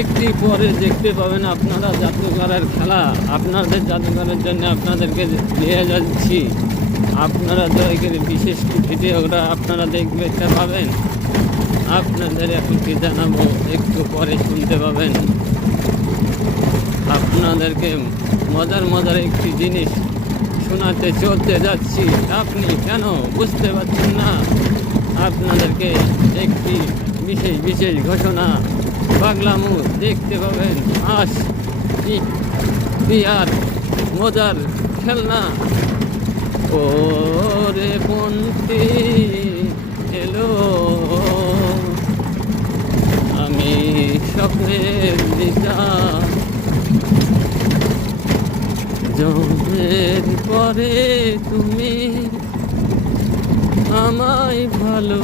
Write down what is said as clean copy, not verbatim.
একটি পরে দেখতে পাবেন আপনারা জাদুঘরের খেলা। আপনাদের জাদুঘরের জন্য আপনাদেরকে নিয়ে যাচ্ছি। আপনারা দয়া করে বিশেষ ভিডিওটা আপনারা দেখতে পাবেন। আপনাদের এখন কি জানাবো একটু পরে শুনতে পাবেন। আপনাদেরকে মজার একটি জিনিস শোনাতে চলতে যাচ্ছি। আপনি কেন বুঝতে পারছেন না? আপনাদেরকে একটি বিশেষ ঘোষণা পাগলামো দেখতে পাবেন। আজ আর মজার খেলনা ওরে বন্টি এলো। আমি স্বপ্নের দিশা জন্মের পরে তুমি আমায় ভালো